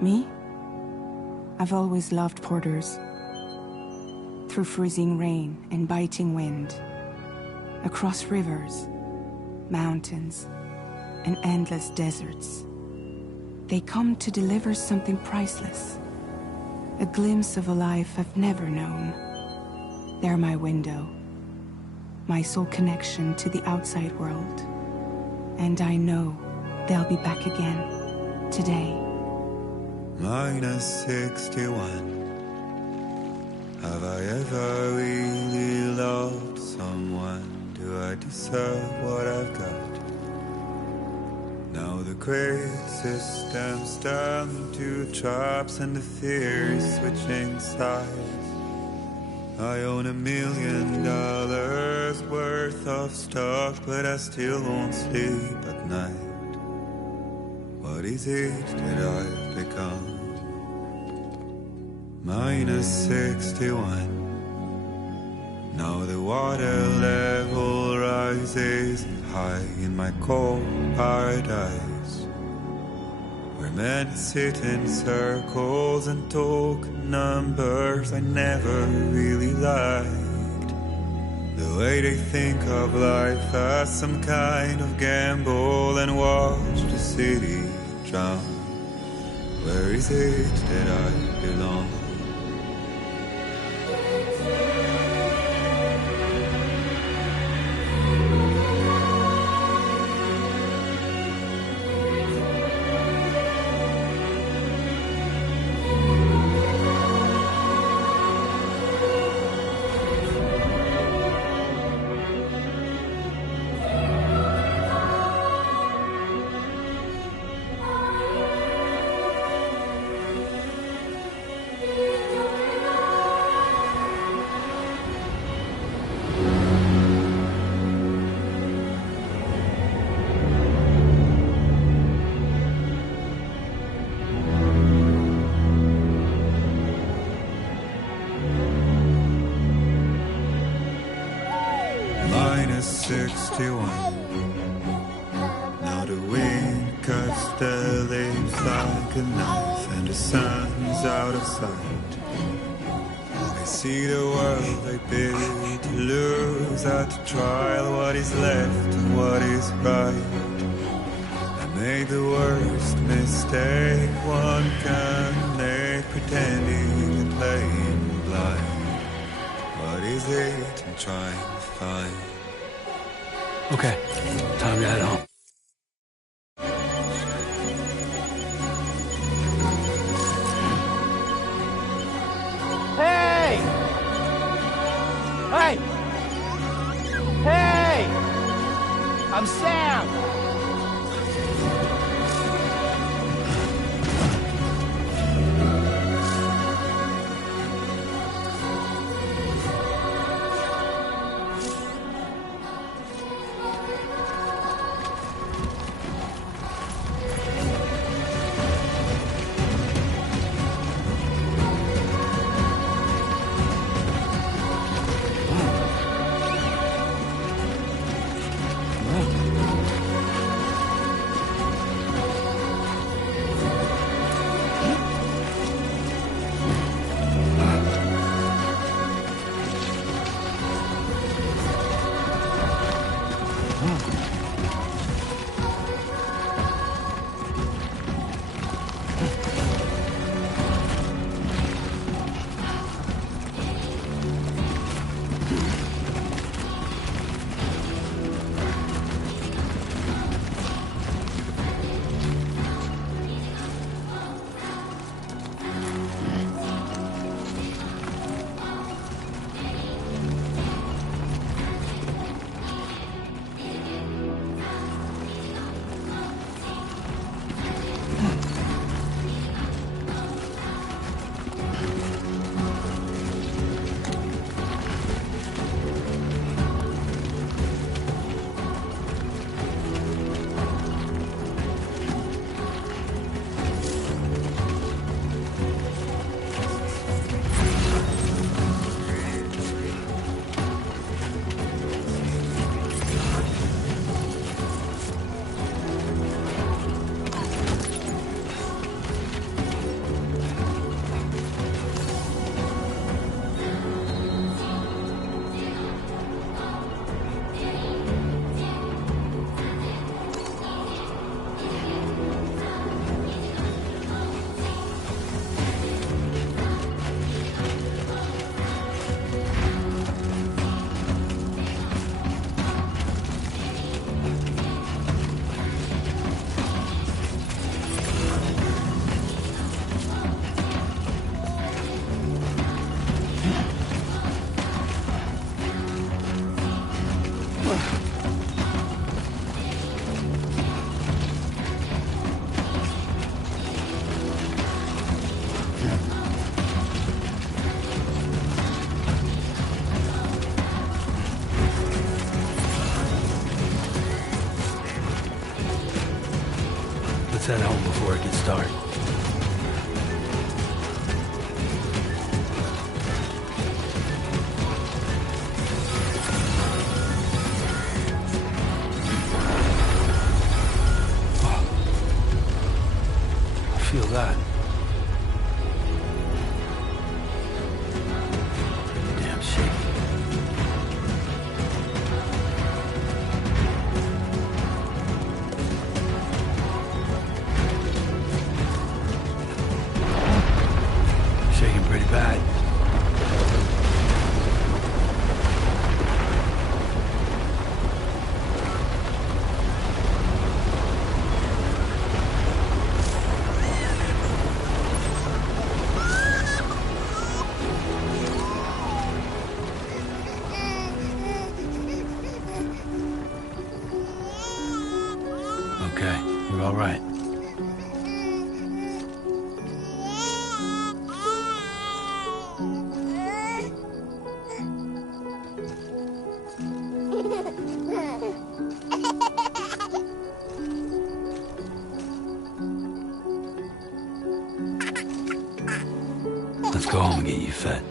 Me? I've always loved porters. Through freezing rain and biting wind, across rivers, mountains, and endless deserts, they come to deliver something priceless, a glimpse of a life I've never known. They're my window, my sole connection to the outside world, and I know they'll be back again today. -61. Have I ever really loved someone? Do I deserve what I've got? Now the crazy system's turned into traps and the fear is switching sides. I own $1 million worth of stock, but I still won't sleep at night. What is it that I've become? -61. Now the water level rises high in my cold paradise, where men sit in circles and talk numbers I never really liked. The way they think of life as some kind of gamble and watch the city drown. Where is it that I belong? -61. Now the wind cuts the leaves like a knife and the sun's out of sight. I see the world I built to lose at the trial, what is left and what is right. I made the worst mistake one can make, pretending and playing blind. What is it I'm trying to find? Okay, time to head home. Hey! Hey! Hey! I'm Sam! Let's head home before it gets dark. Feel that. Damn shaky. Shaking pretty bad. Okay, you're all right. Let's go home and get you fed.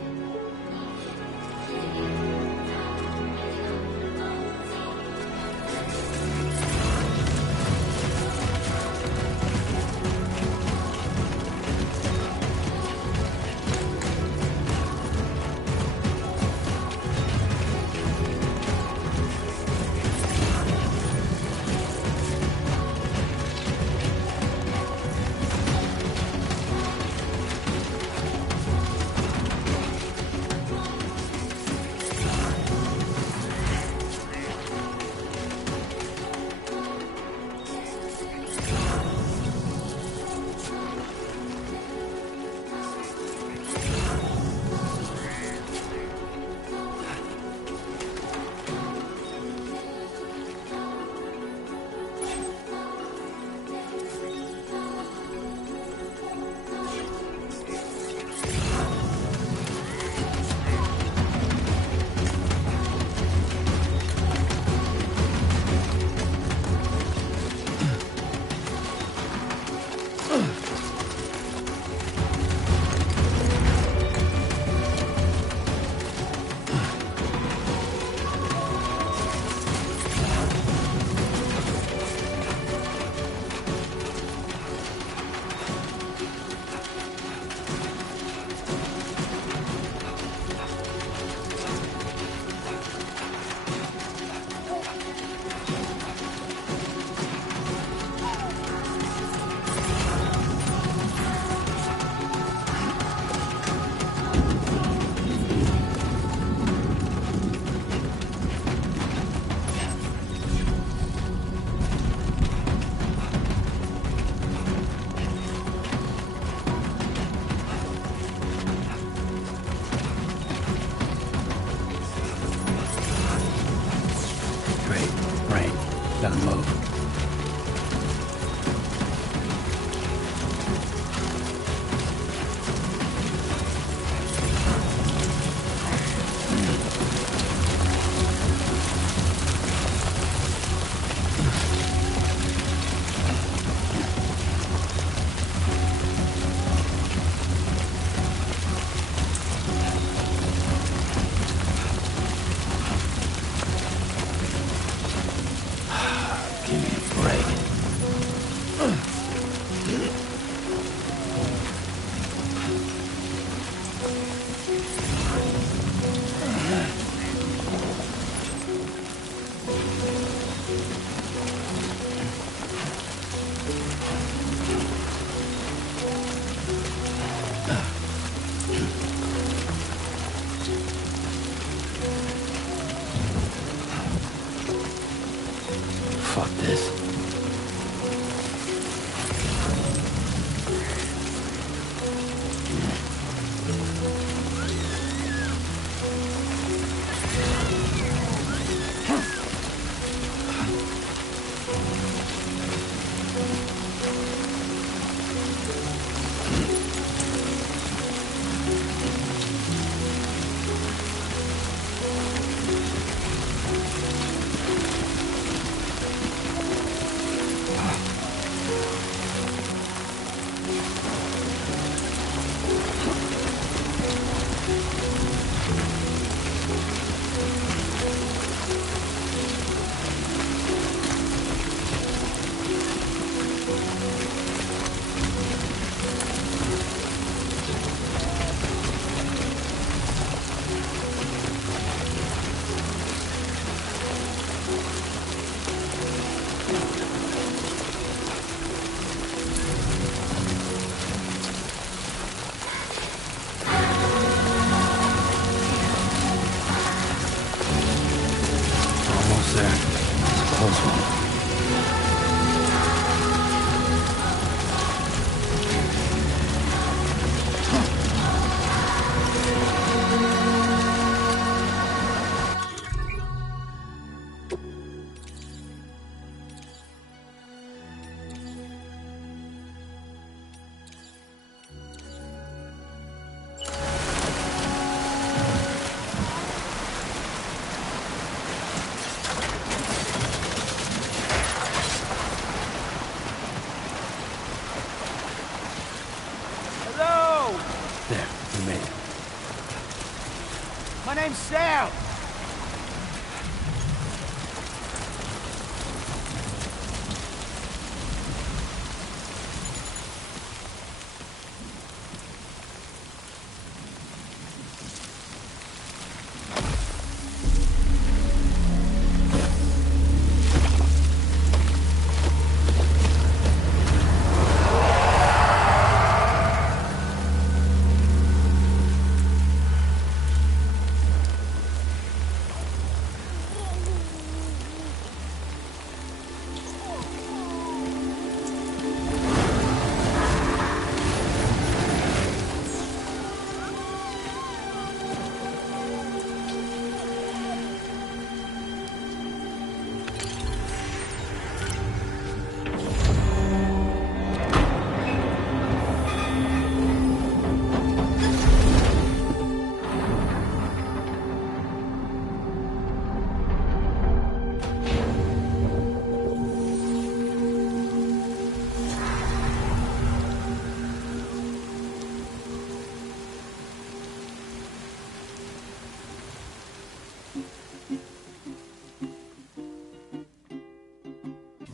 name's Sam!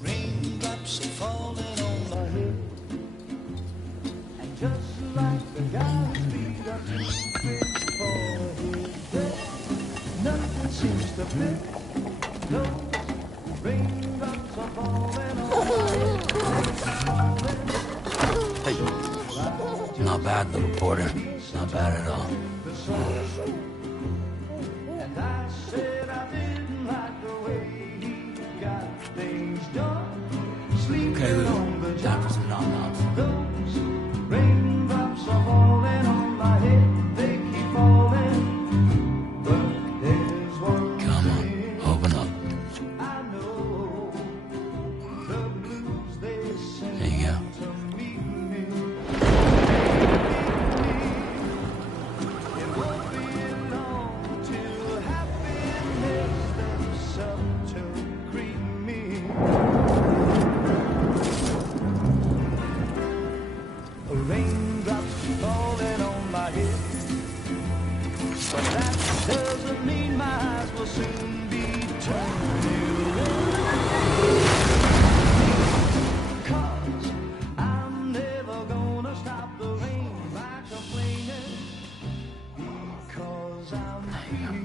Raindrops are falling on my head, and just like the guy whose feet are too big for his bed, nothing seems to fit. Those raindrops are falling on my head. Hey. Not bad, little porter. Not bad at all. And I said I didn't like the way he got things done. Okay, Lou. Time for some nom-noms. Those raindrops are falling on my head. They keep falling. But there's one Come on, thing open up. I know. The blues they send There you go. to meet me. It won't be long till happiness steps up to greet me. Raindrops falling on my head, but that doesn't mean my eyes will soon be turning red. 'Cause I'm never gonna stop the rain by complaining, because I'm free.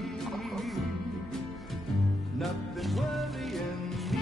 Nothing's worrying me.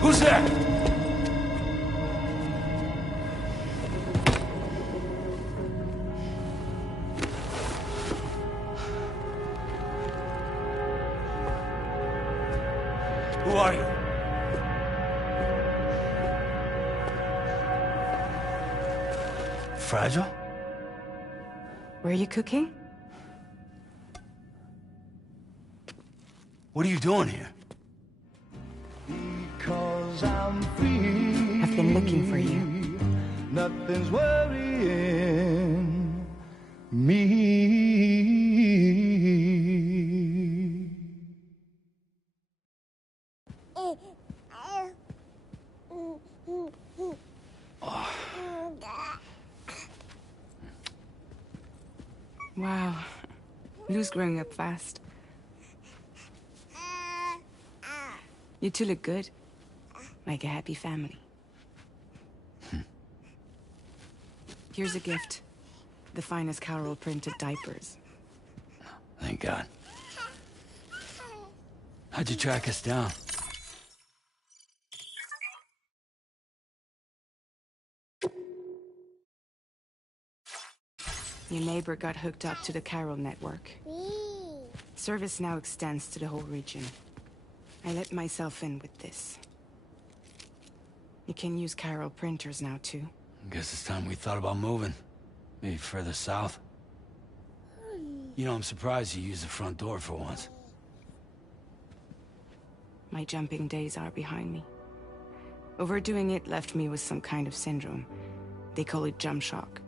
Who's there? Who are you? Fragile? Were you cooking? What are you doing here? Because I'm free. I've been looking for you. Nothing's worrying me. Wow. Lou's growing up fast. You two look good. Like a happy family. Here's a gift. The finest Carol printed diapers. Thank God. How'd you track us down? Your neighbor got hooked up to the Carol network. service now extends to the whole region. I let myself in with this. You can use chiral printers now, too. Guess it's time we thought about moving. Maybe further south. You know, I'm surprised you used the front door for once. My jumping days are behind me. Overdoing it left me with some kind of syndrome. They call it jump shock.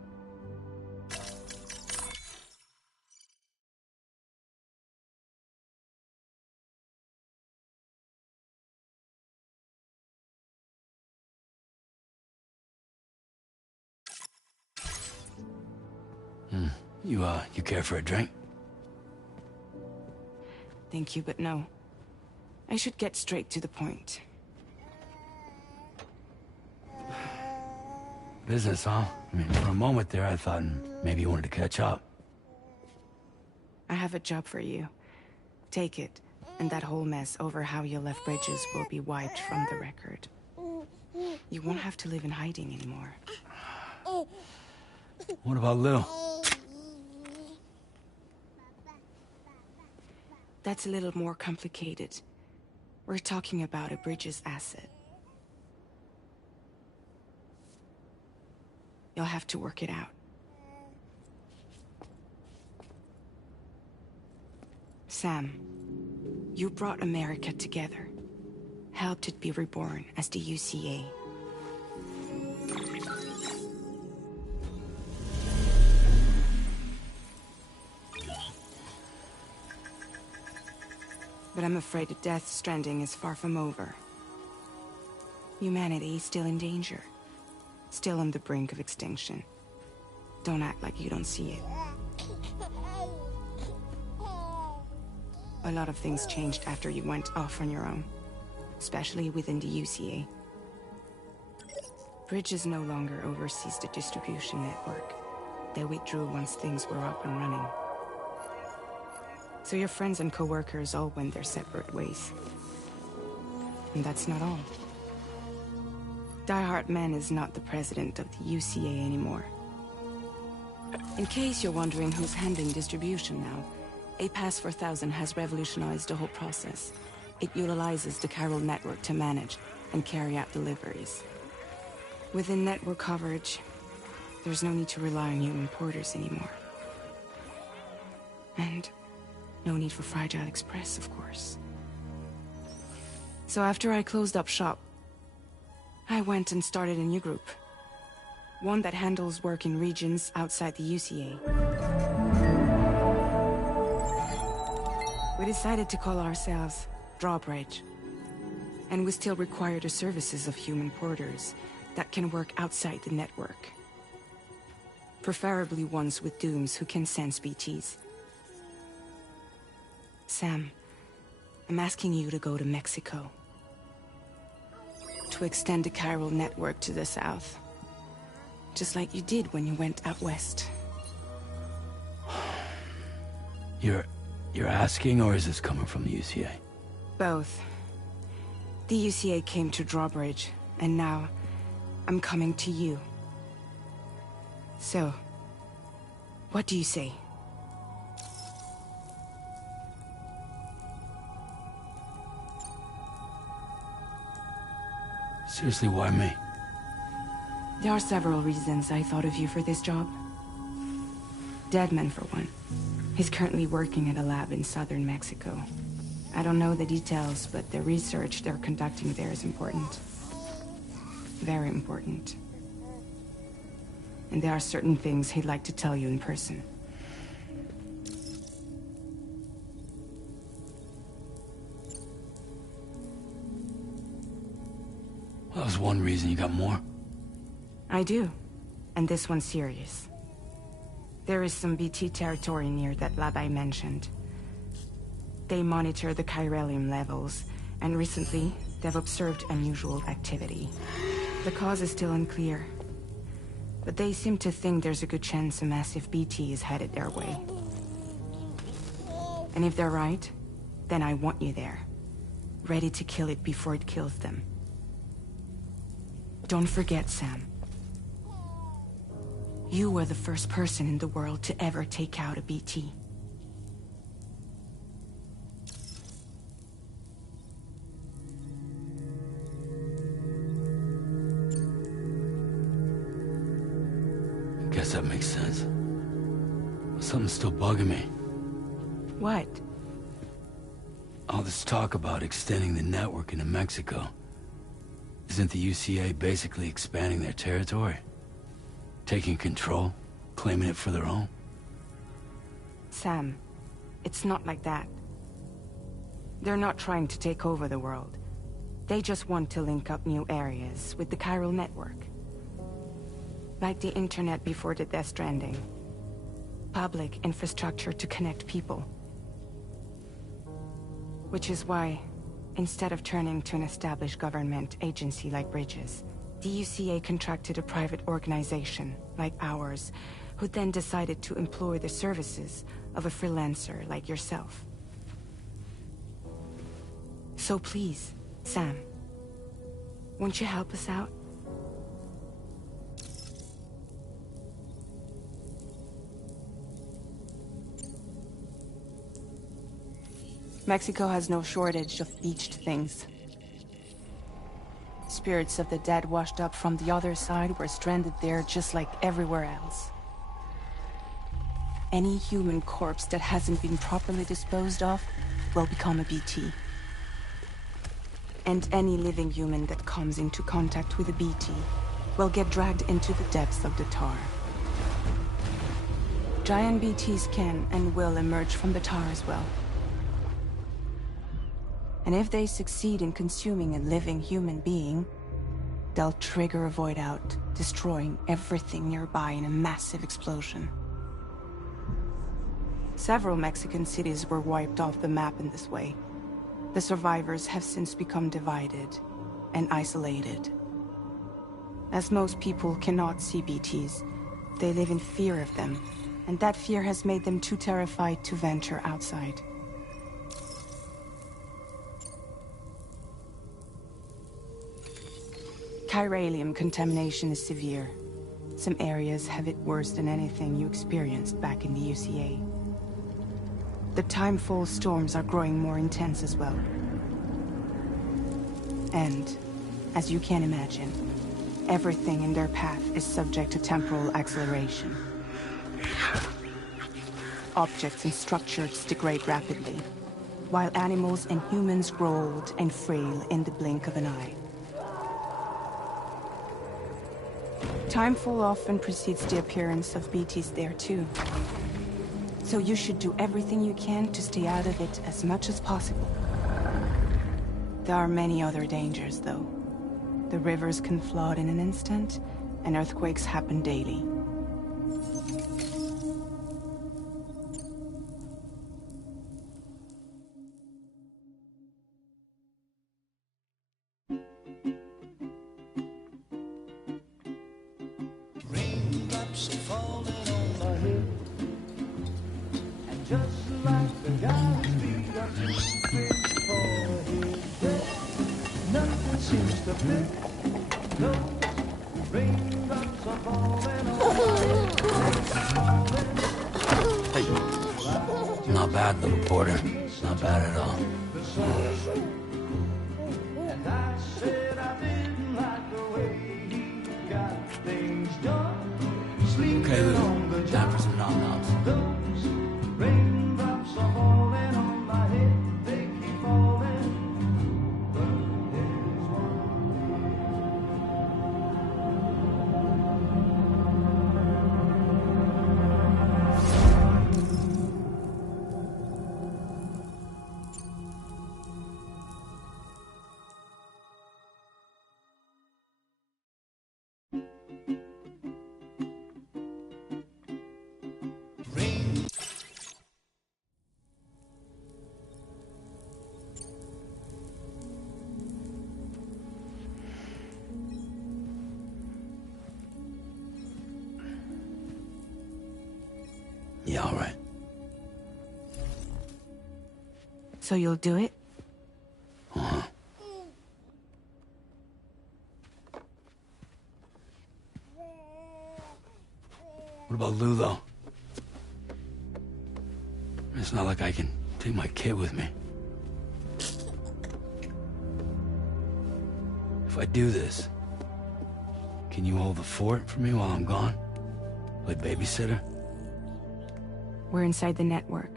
You care for a drink? Thank you, but no. I should get straight to the point. Business, huh? I mean, for a moment there, I thought maybe you wanted to catch up. I have a job for you. Take it, and that whole mess over how you left bridges will be wiped from the record. You won't have to live in hiding anymore. What about Lou? That's a little more complicated. We're talking about a Bridges asset. You'll have to work it out. Sam, you brought America together. Helped it be reborn as the UCA. But I'm afraid the Death Stranding is far from over. Humanity is still in danger. Still on the brink of extinction. Don't act like you don't see it. A lot of things changed after you went off on your own. Especially within the UCA. Bridges no longer oversees the distribution network. They withdrew once things were up and running. So your friends and co-workers all went their separate ways. And that's not all. Die Hartman is not the president of the UCA anymore. In case you're wondering who's handling distribution now, a Pass 4000 has revolutionized the whole process. It utilizes the chiral network to manage and carry out deliveries. Within network coverage, there's no need to rely on human porters anymore. And no need for Fragile Express, of course. So after I closed up shop, I went and started a new group. One that handles work in regions outside the UCA. We decided to call ourselves Drawbridge. And we still require the services of human porters that can work outside the network. Preferably ones with dooms who can sense BTs. Sam, I'm asking you to go to Mexico. To extend the chiral network to the south. Just like you did when you went out west. You're asking, or is this coming from the UCA? Both. The UCA came to Drawbridge, and now I'm coming to you. So, what do you say? Seriously, why me? There are several reasons I thought of you for this job. Deadman, for one. He's currently working at a lab in southern Mexico. I don't know the details, but the research they're conducting there is important. Very important. And there are certain things he'd like to tell you in person. That was one reason. You got more? I do. And this one's serious. There is some BT territory near that lab I mentioned. They monitor the chiralium levels, and recently, they've observed unusual activity. The cause is still unclear. But they seem to think there's a good chance a massive BT is headed their way. And if they're right, then I want you there. Ready to kill it before it kills them. Don't forget, Sam. You were the first person in the world to ever take out a BT. Guess that makes sense. But something's still bugging me. What? All this talk about extending the network into Mexico. Isn't the UCA basically expanding their territory? Taking control? Claiming it for their own? Sam, it's not like that. They're not trying to take over the world. They just want to link up new areas with the chiral network. Like the internet before the Death Stranding. Public infrastructure to connect people. Which is why, instead of turning to an established government agency like Bridges, the UCA contracted a private organization, like ours, who then decided to employ the services of a freelancer like yourself. So please, Sam, won't you help us out? Mexico has no shortage of beached things. Spirits of the dead washed up from the other side were stranded there just like everywhere else. Any human corpse that hasn't been properly disposed of will become a BT. And any living human that comes into contact with a BT will get dragged into the depths of the tar. Giant BTs can and will emerge from the tar as well. And if they succeed in consuming a living human being, they'll trigger a void out, destroying everything nearby in a massive explosion. Several Mexican cities were wiped off the map in this way. The survivors have since become divided and isolated. As most people cannot see BTs, they live in fear of them, and that fear has made them too terrified to venture outside. Chiralium contamination is severe. Some areas have it worse than anything you experienced back in the UCA. The timefall storms are growing more intense as well. And, as you can imagine, everything in their path is subject to temporal acceleration. Objects and structures degrade rapidly, while animals and humans grow old and frail in the blink of an eye. Timefall often precedes the appearance of BTs there too. So you should do everything you can to stay out of it as much as possible. There are many other dangers though. The rivers can flood in an instant, and earthquakes happen daily. Raindrops are falling on my head, and just like the guy's feet are too big for his head, nothing seems to fit. Those raindrops are falling on my head. Hey, not bad, little porter. Not bad at all. And I said I didn't like the way he got things done. Okay, Lou. Time for some nom-noms. Those raindrops are falling on my head, they keep falling. But there's Yeah, all right. So you'll do it? Uh-huh. What about Lou, though? It's not like I can take my kid with me. If I do this, can you hold the fort for me while I'm gone? Play babysitter? We're inside the network.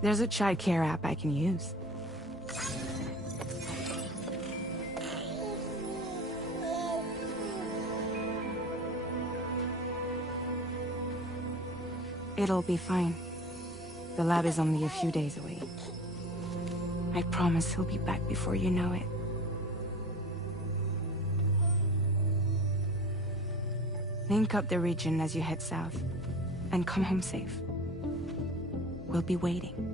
There's a child care app I can use. It'll be fine. The lab is only a few days away. I promise he'll be back before you know it. Link up the region as you head south, and come home safe. We'll be waiting.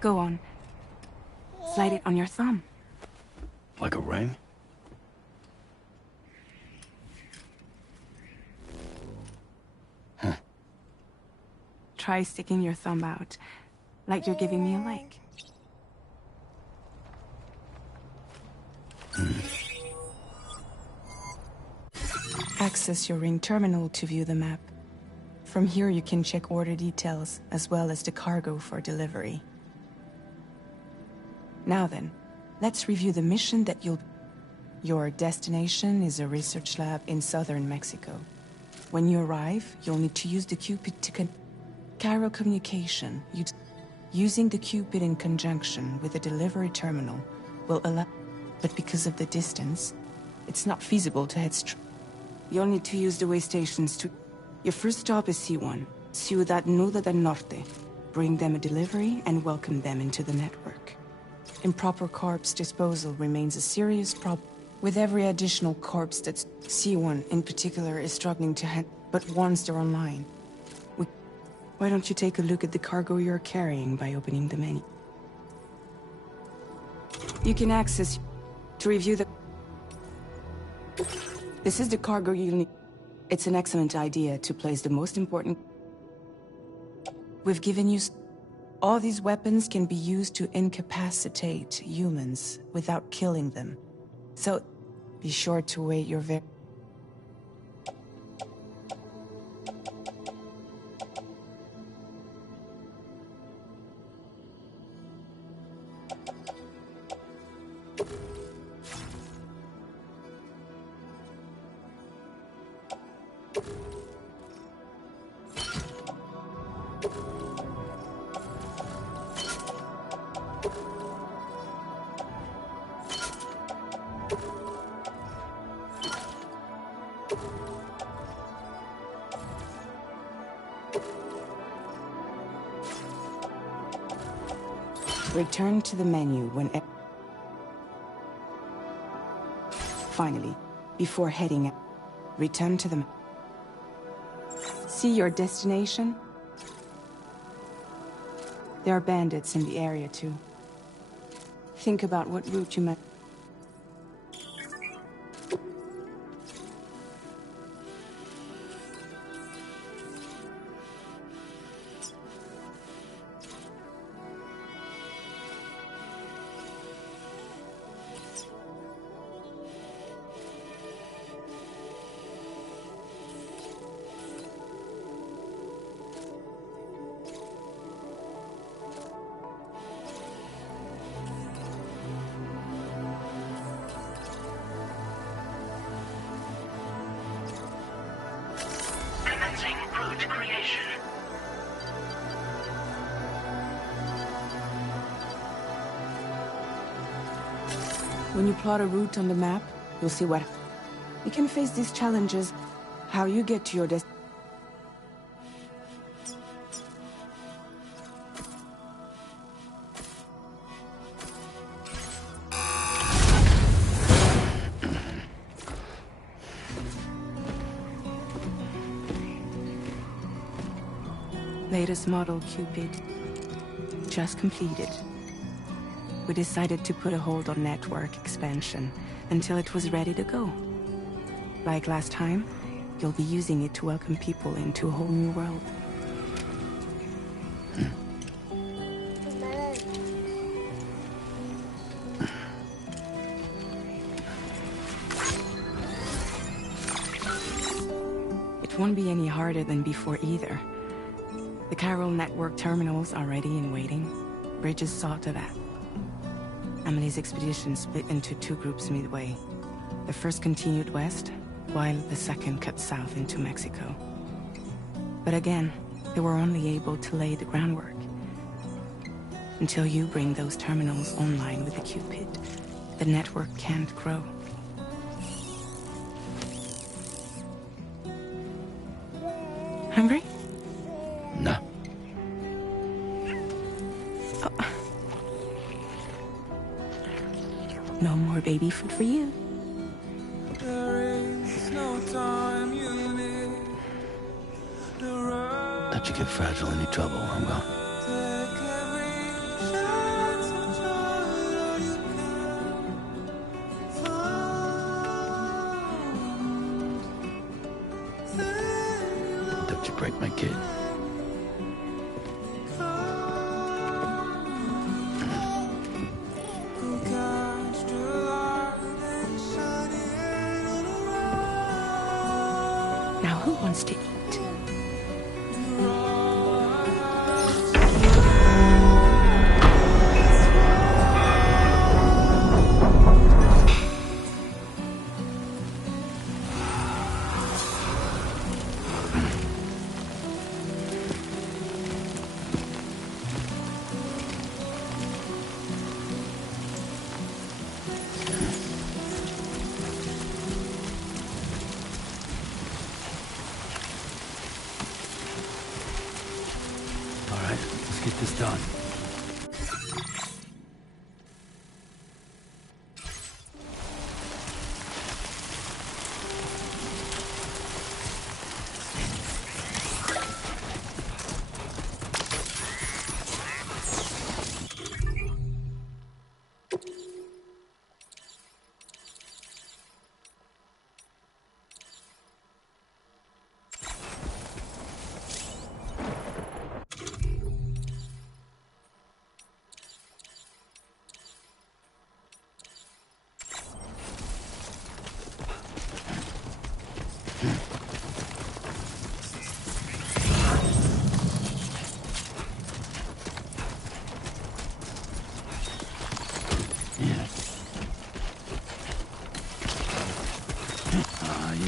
Go on. Slide it on your thumb. Like a ring? Huh. Try sticking your thumb out, like you're giving me a like. Access your ring terminal to view the map. From here you can check order details, as well as the cargo for delivery. Now then, let's review the mission that Your destination is a research lab in southern Mexico. When you arrive, you'll need to use the Cupid to Cairo communication. Using the Cupid in conjunction with a delivery terminal will allow... But because of the distance, it's not feasible to head straight. You'll need to use the way stations to... Your first stop is C1, Ciudad Nuda del Norte. Bring them a delivery and welcome them into the network. Improper corpse disposal remains a serious problem. With every additional corpse that C1 in particular is struggling to handle, but once they're online, why don't you take a look at the cargo you're carrying by opening the menu? You can access to review the... This is the cargo you'll need. It's an excellent idea to place the most important... We've given you... All these weapons can be used to incapacitate humans without killing them. So, be sure to wait your Return to the menu when... Finally, before heading out, return to the... See your destination? There are bandits in the area too. Think about what route you might... When you plot a route on the map, you'll see what... You can face these challenges, how you get to your destination. Latest model Cupid. Just completed. We decided to put a hold on network expansion until it was ready to go. Like last time, you'll be using it to welcome people into a whole new world. It won't be any harder than before either. The Carol network terminals are ready and waiting. Bridges saw to that. Emily's expedition split into two groups midway. The first continued west, while the second cut south into Mexico. But again, they were only able to lay the groundwork. Until you bring those terminals online with the Cupid, the network can't grow. Hungry? No. Oh. No more baby food for you. Don't you get fragile any trouble while I'm gone. Don't you break my kid. Now who wants to eat? Get this done.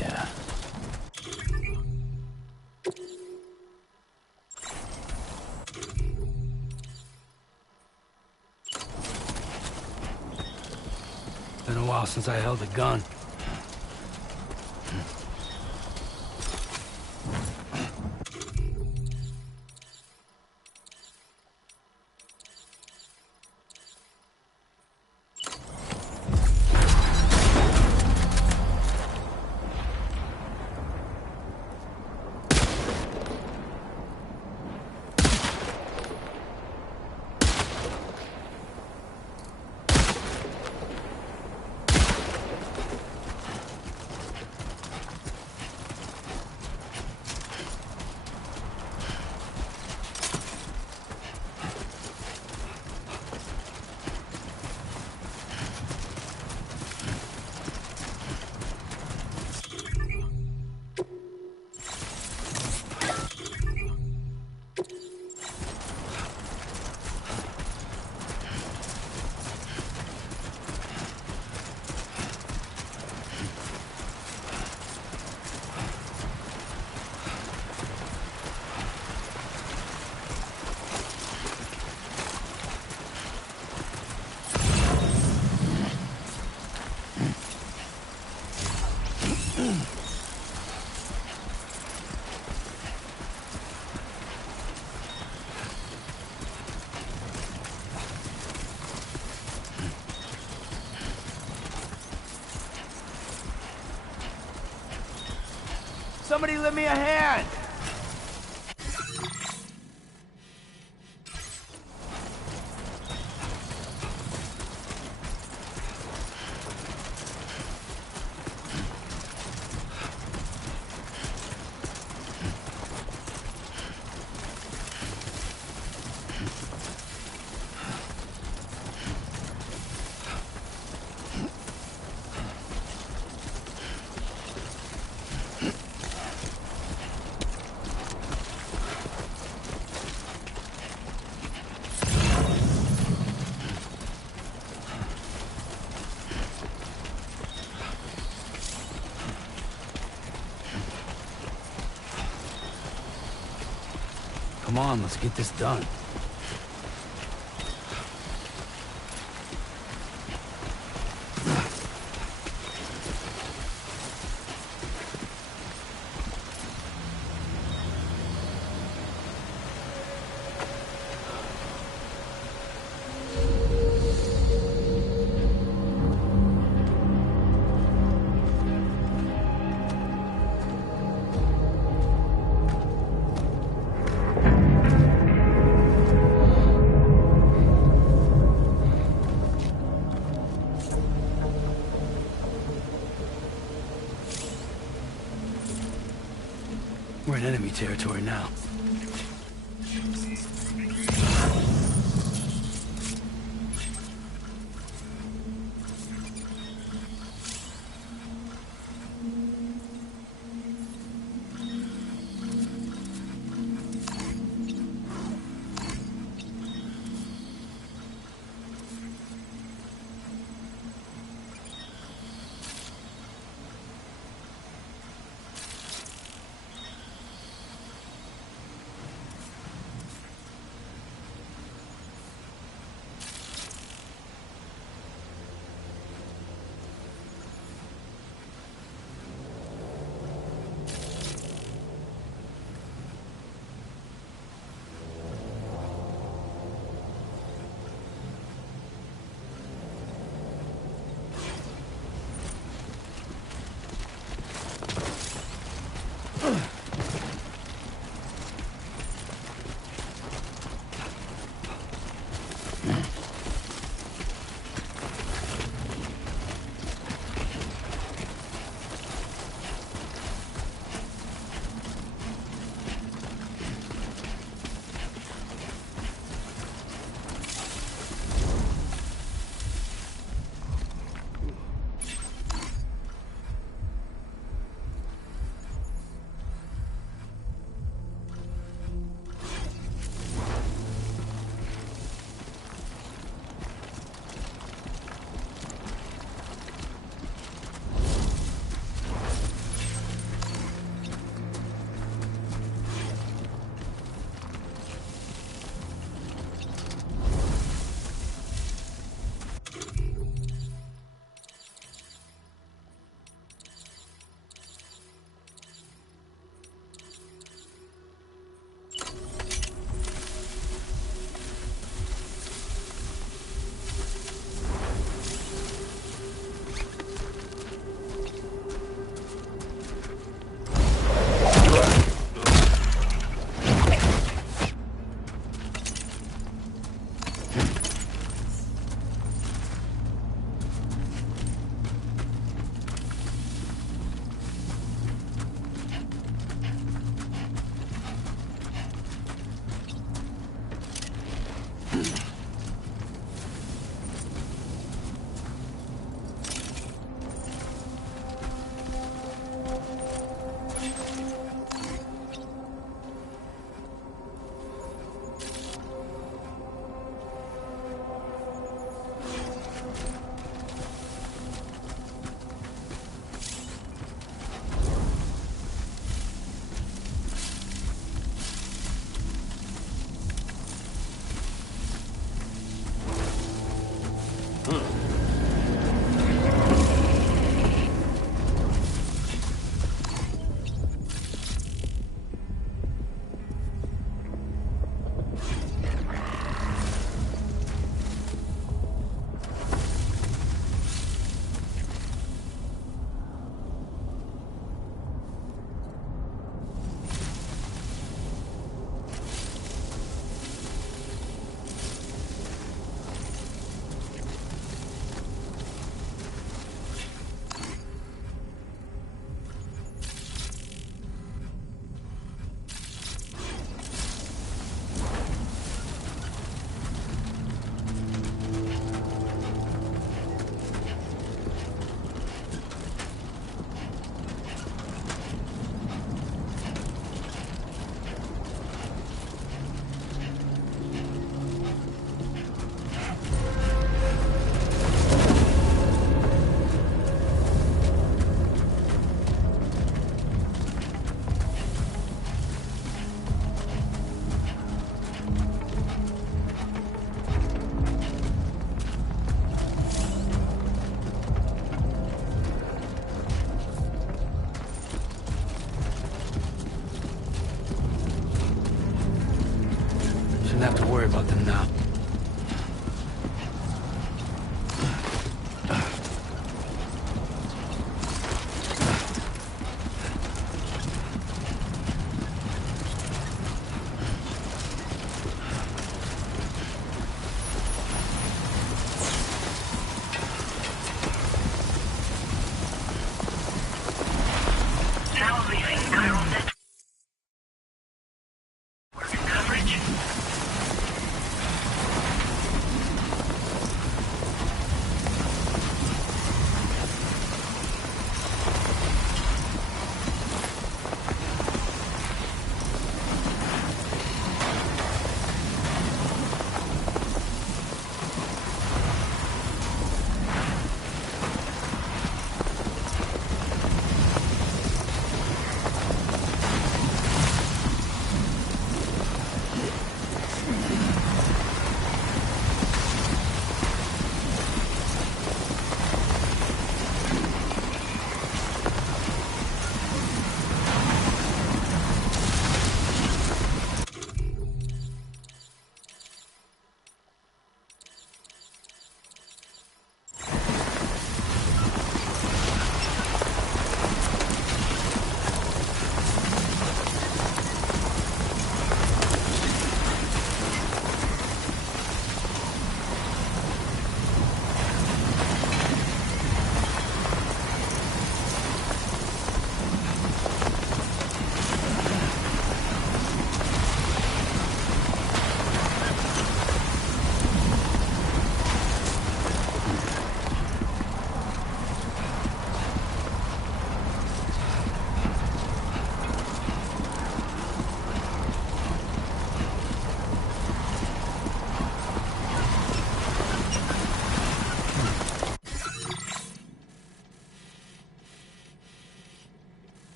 Yeah. Been a while since I held a gun. Somebody lend me a hand! Come on, let's get this done. We're in enemy territory now. Shouldn't have to worry about them now.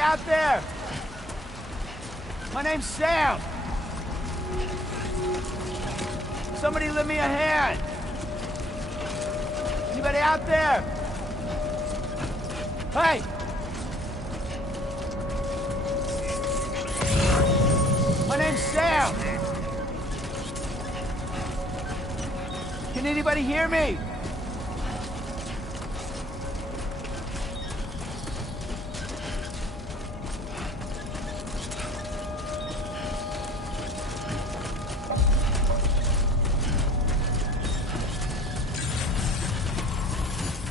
out there? My name's Sam. Somebody lend me a hand. Anybody out there? Hey! My name's Sam. Can anybody hear me?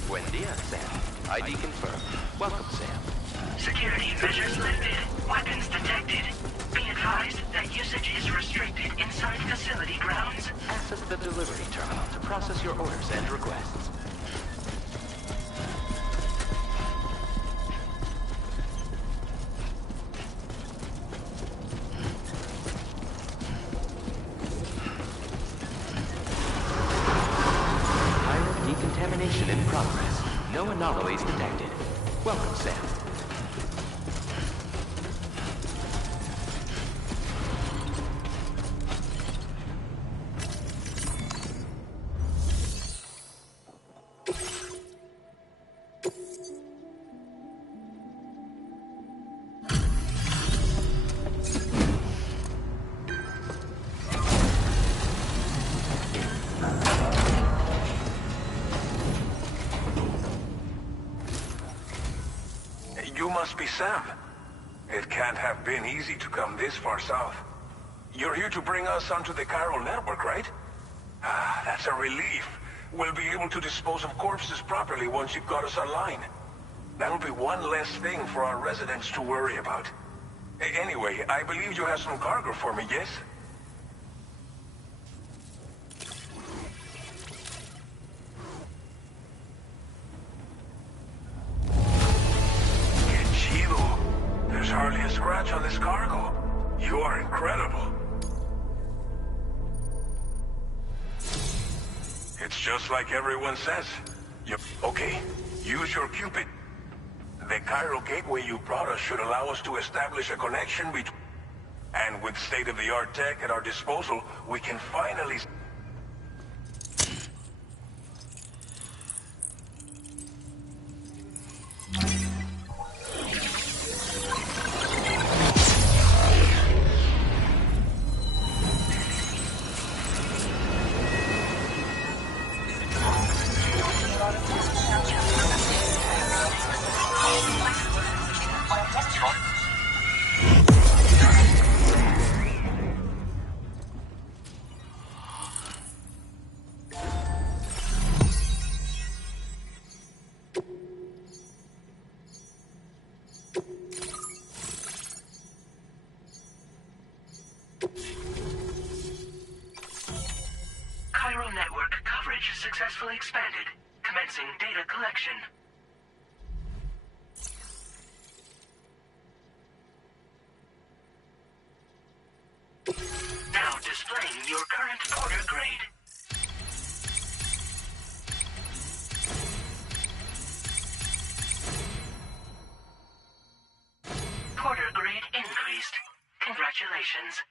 Buen dia, Sam. ID confirmed. Welcome, Sam. Security measures lifted. Weapons detected. Be advised that usage is restricted inside facility grounds. Access the delivery terminal to process your orders and requests. Pilot decontamination in progress. No anomalies detected. Welcome, Sam. You must be Sam. It can't have been easy to come this far south. You're here to bring us onto the chiral network, right? Ah, that's a relief. We'll be able to dispose of corpses properly once you've got us online. That'll be one less thing for our residents to worry about. Anyway, I believe you have some cargo for me, yes? There's hardly a scratch on this cargo. You are incredible. It's just like everyone says. Okay, use your Cupid. The chiral gateway you brought us should allow us to establish a connection between... And with state-of-the-art tech at our disposal, we can finally... Chiral network coverage successfully expanded. Commencing data collection. Now displaying your current order grade. Porter grade increased. Congratulations.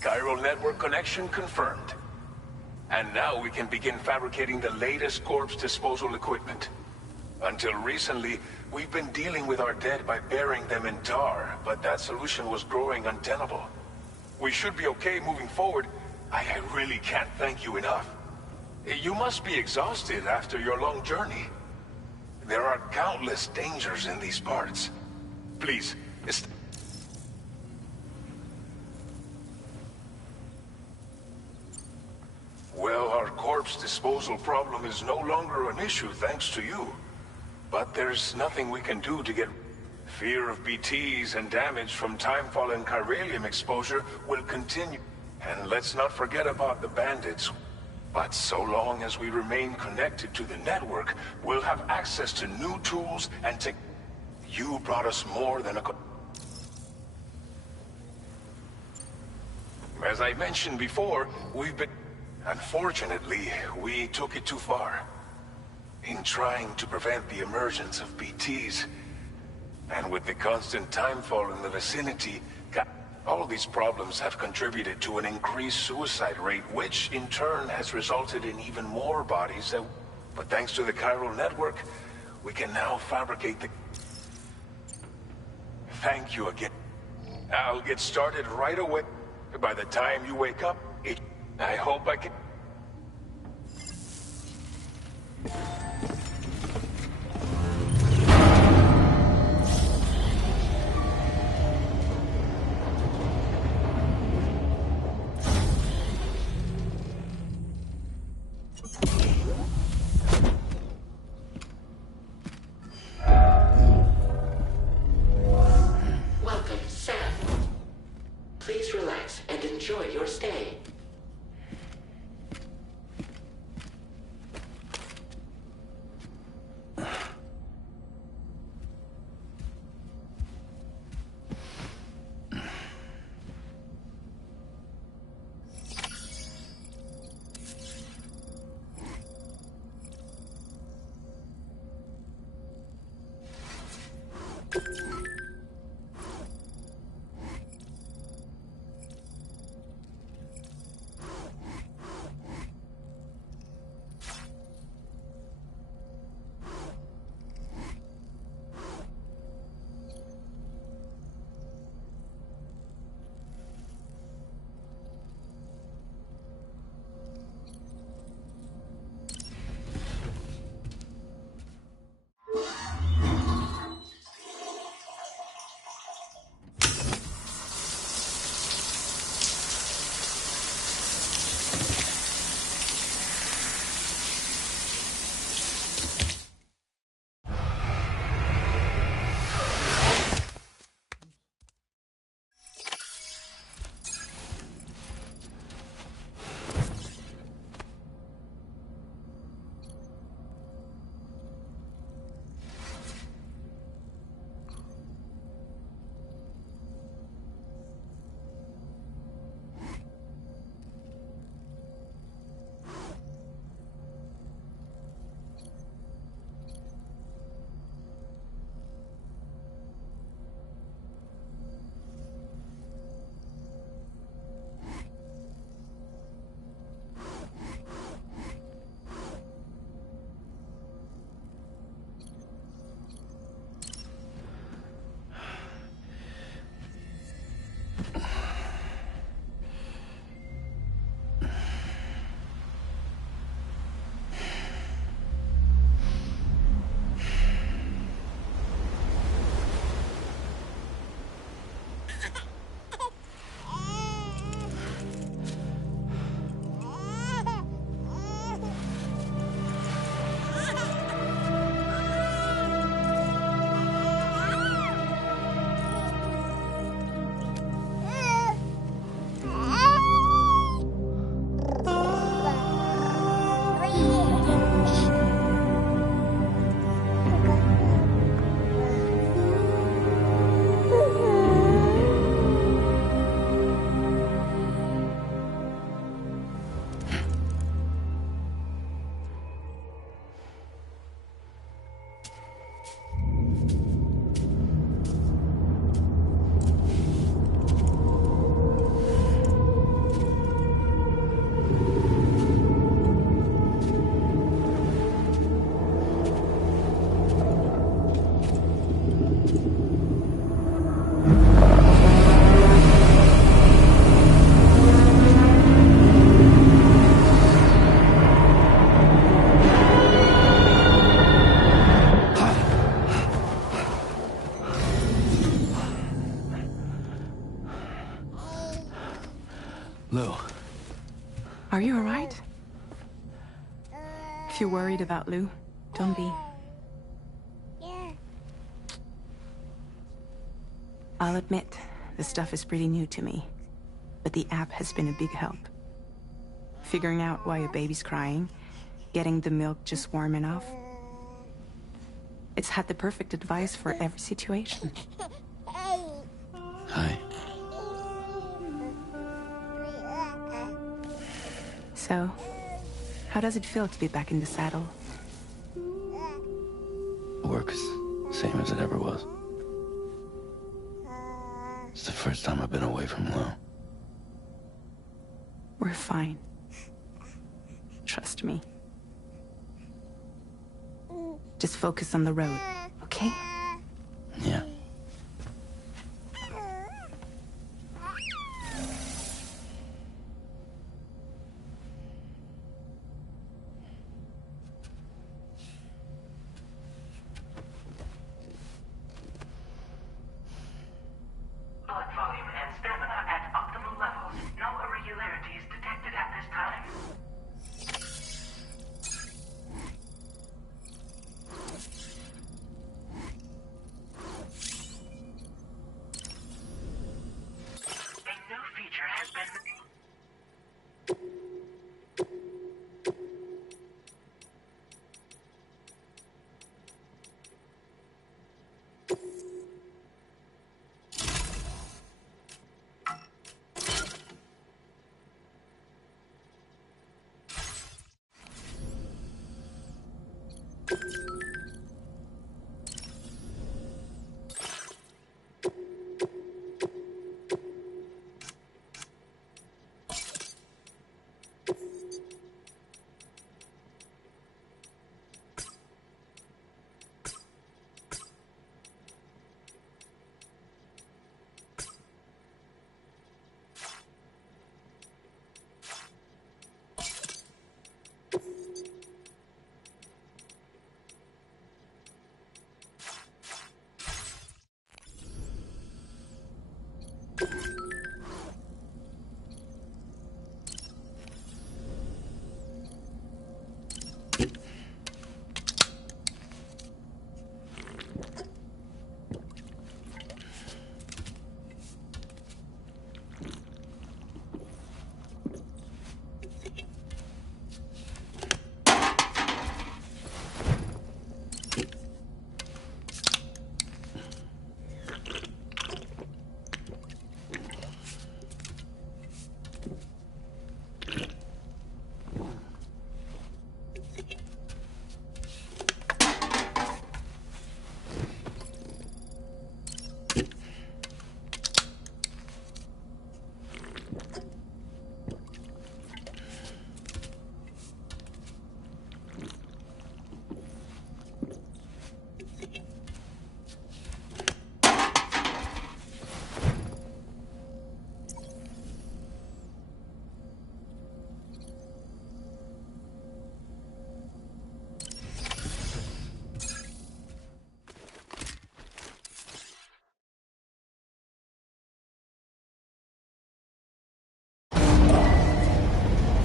Chiral network connection confirmed. And now we can begin fabricating the latest corpse disposal equipment. Until recently, we've been dealing with our dead by burying them in tar, but that solution was growing untenable. We should be okay moving forward. I really can't thank you enough. You must be exhausted after your long journey. There are countless dangers in these parts. Please, Well, our corpse disposal problem is no longer an issue thanks to you. But there's nothing we can do to get... Fear of BTs and damage from timefall and chiralium exposure will continue. And let's not forget about the bandits. But so long as we remain connected to the network, we'll have access to new tools and tech. You brought us more than a... As I mentioned before, we've been... Unfortunately, we took it too far. In trying to prevent the emergence of BTs, and with the constant timefall in the vicinity, all these problems have contributed to an increased suicide rate, which in turn has resulted in even more bodies that... But thanks to the chiral network, we can now fabricate the... Thank you again. I'll get started right away. By the time you wake up, I hope I can... Welcome, Sam. Please relax and enjoy your stay. Lou. Are you alright? If you're worried about Lou, don't be. I'll admit, the stuff is pretty new to me, but the app has been a big help. Figuring out why a baby's crying, getting the milk just warm enough. It's had the perfect advice for every situation. Hi. So, how does it feel to be back in the saddle? Work's same as it ever was. It's the first time I've been away from Lo. We're fine. Trust me. Just focus on the road, okay? Yeah. Blood volume and stamina at optimal levels. No irregularities detected at this time. A new feature has been...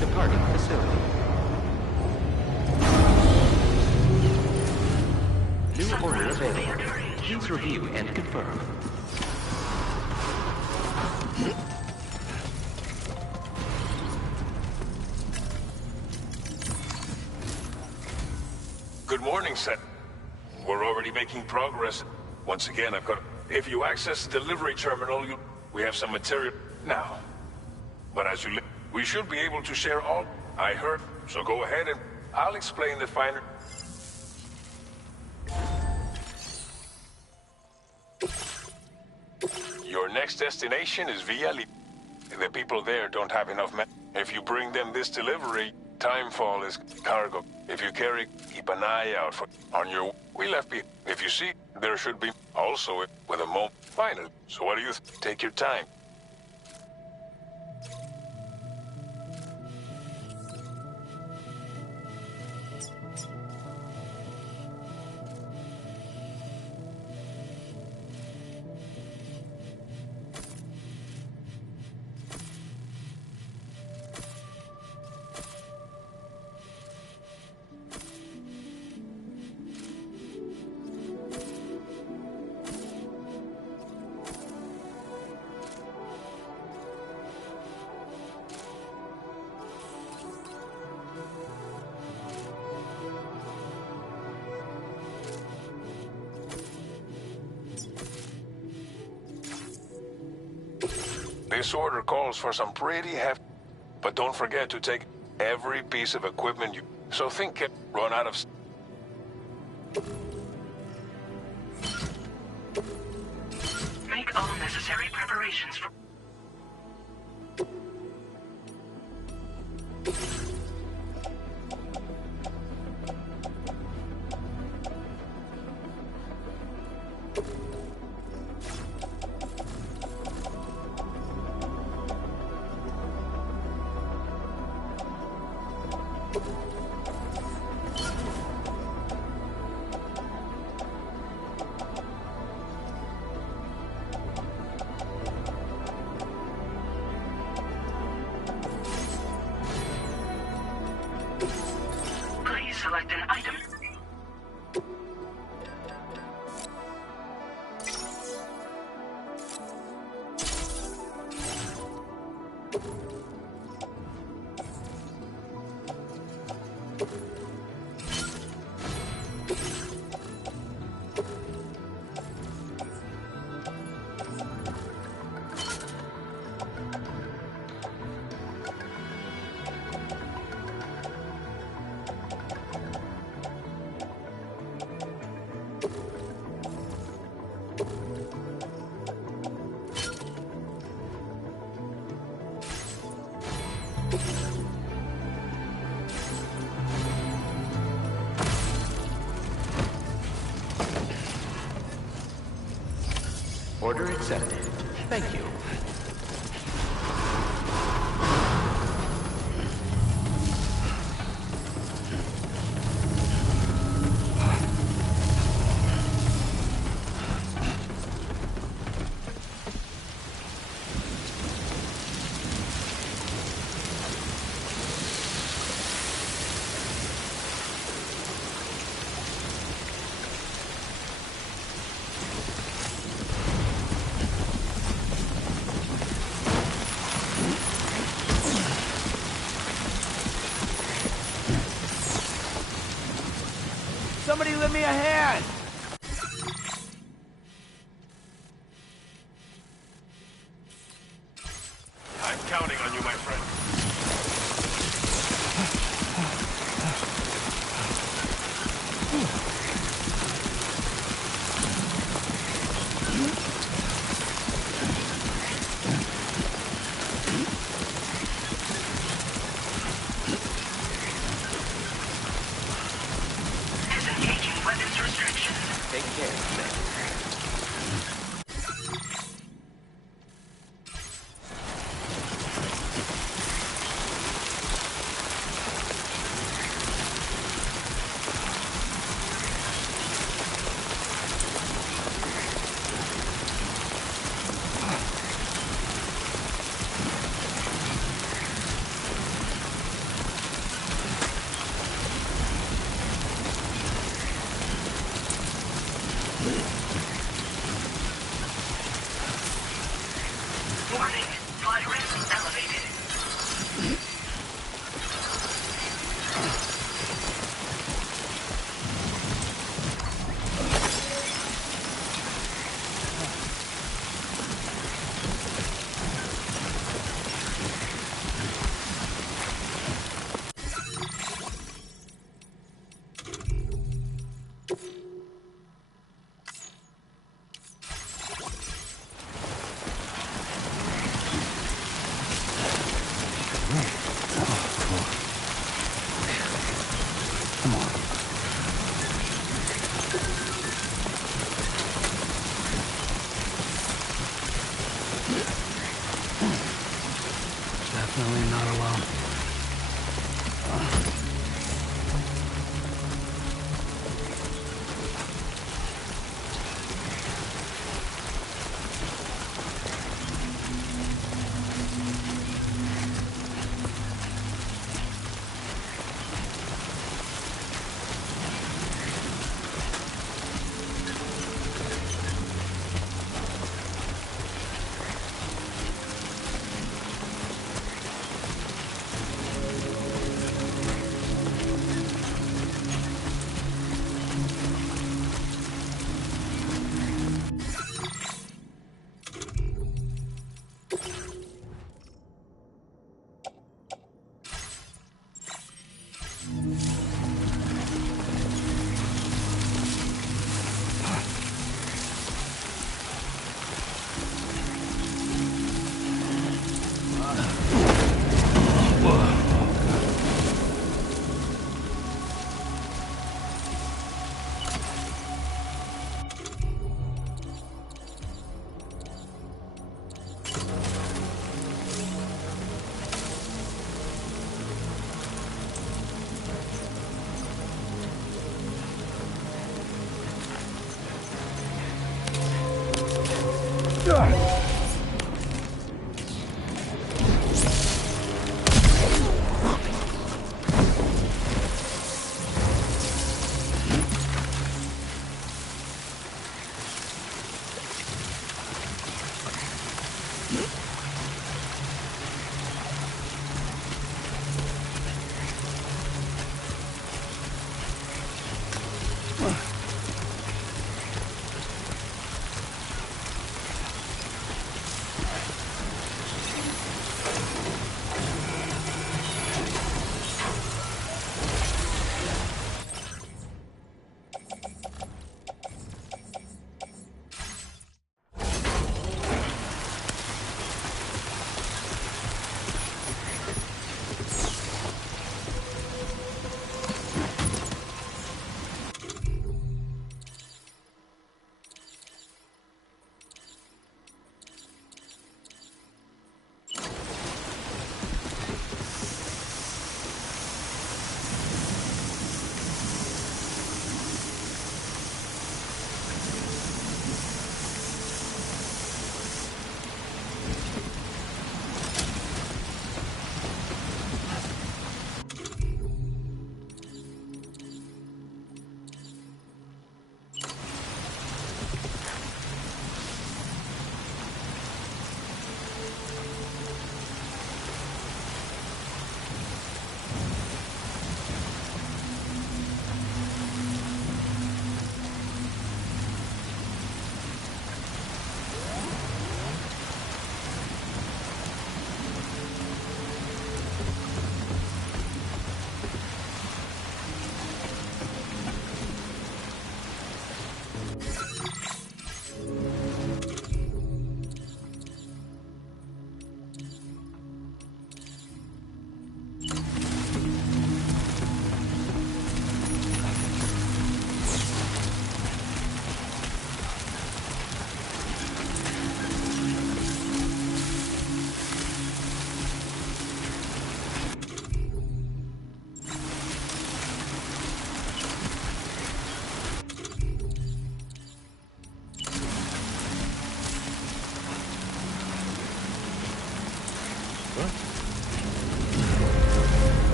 Departing facility. New order available. Please review and confirm. Good morning, Set. We're already making progress. Once again, I've got... If you access the delivery terminal, we have some material now. But as you... We should be able to share all... I heard. So go ahead and I'll explain the finer... Your next destination is via The people there don't have enough men. If you bring them this delivery, timefall is cargo. If you carry, keep an eye out for... On your... We left be... If you see, there should be... Also, with a moment... Final. So what do you... Take your time. This order calls for some pretty hefty... But don't forget to take... every piece of equipment you... So think it run out of... Make all necessary preparations for... Please select an item. Order accepted. Thank you. Somebody lend me a hand! I'm counting on you, my friend. Disengaging weapons restrictions. Take care, Sam. Warning. Flight risk elevated. Definitely not alone.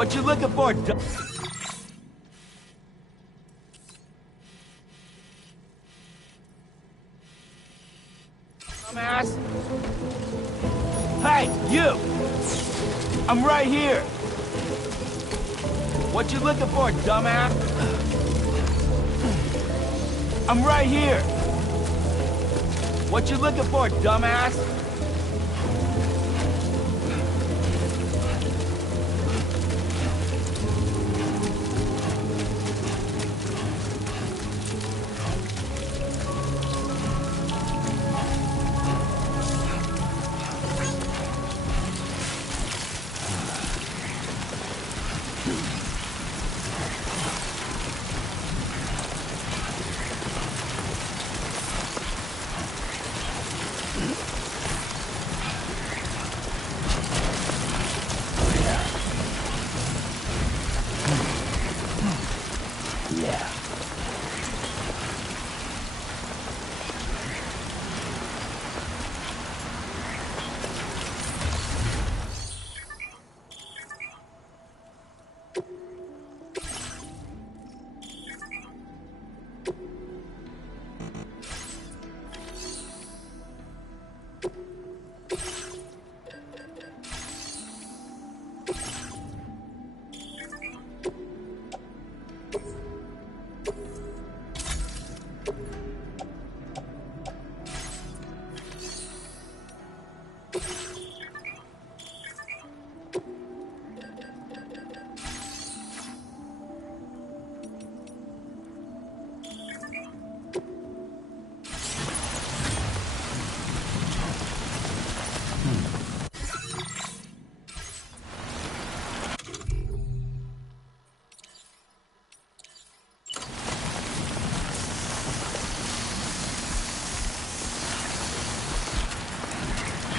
What you looking for, dumbass? Hey, you! I'm right here! What you looking for, dumbass? I'm right here! What you looking for, dumbass?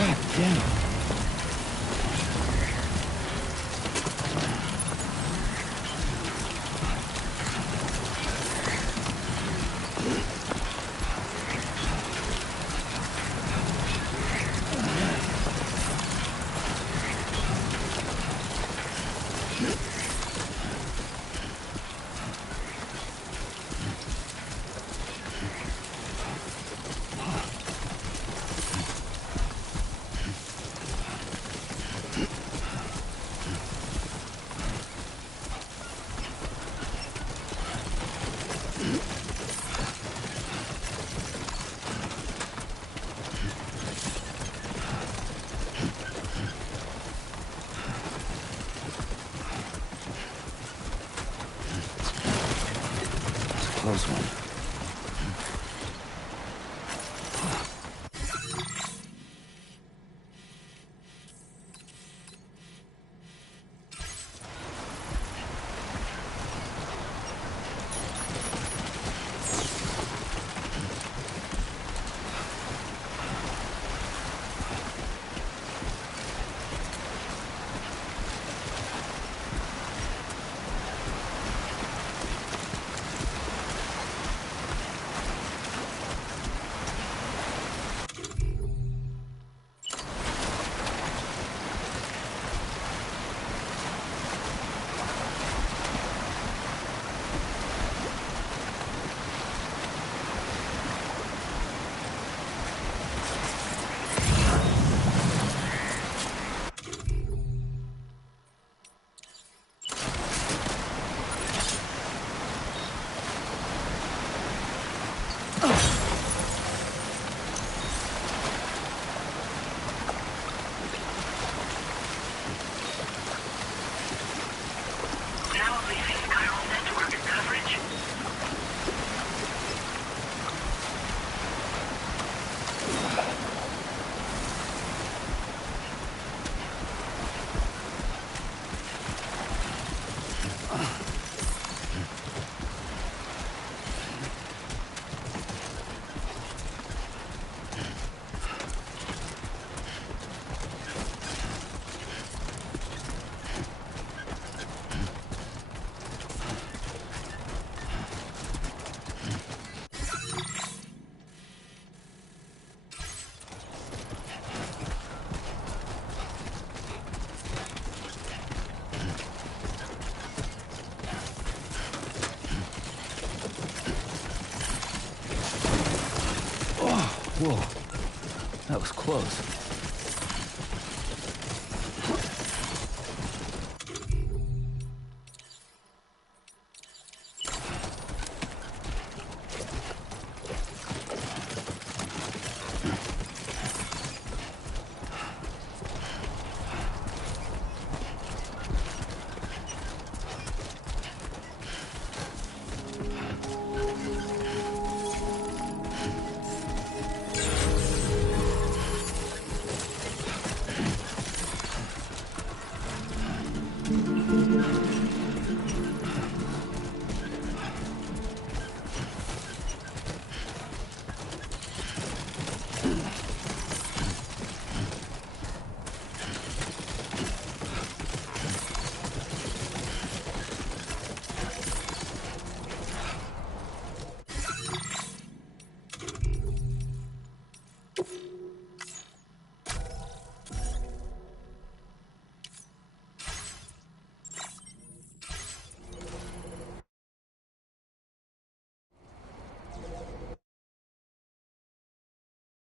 God damn it. Close one. Now leaving chiral network coverage. Whoa. That was close.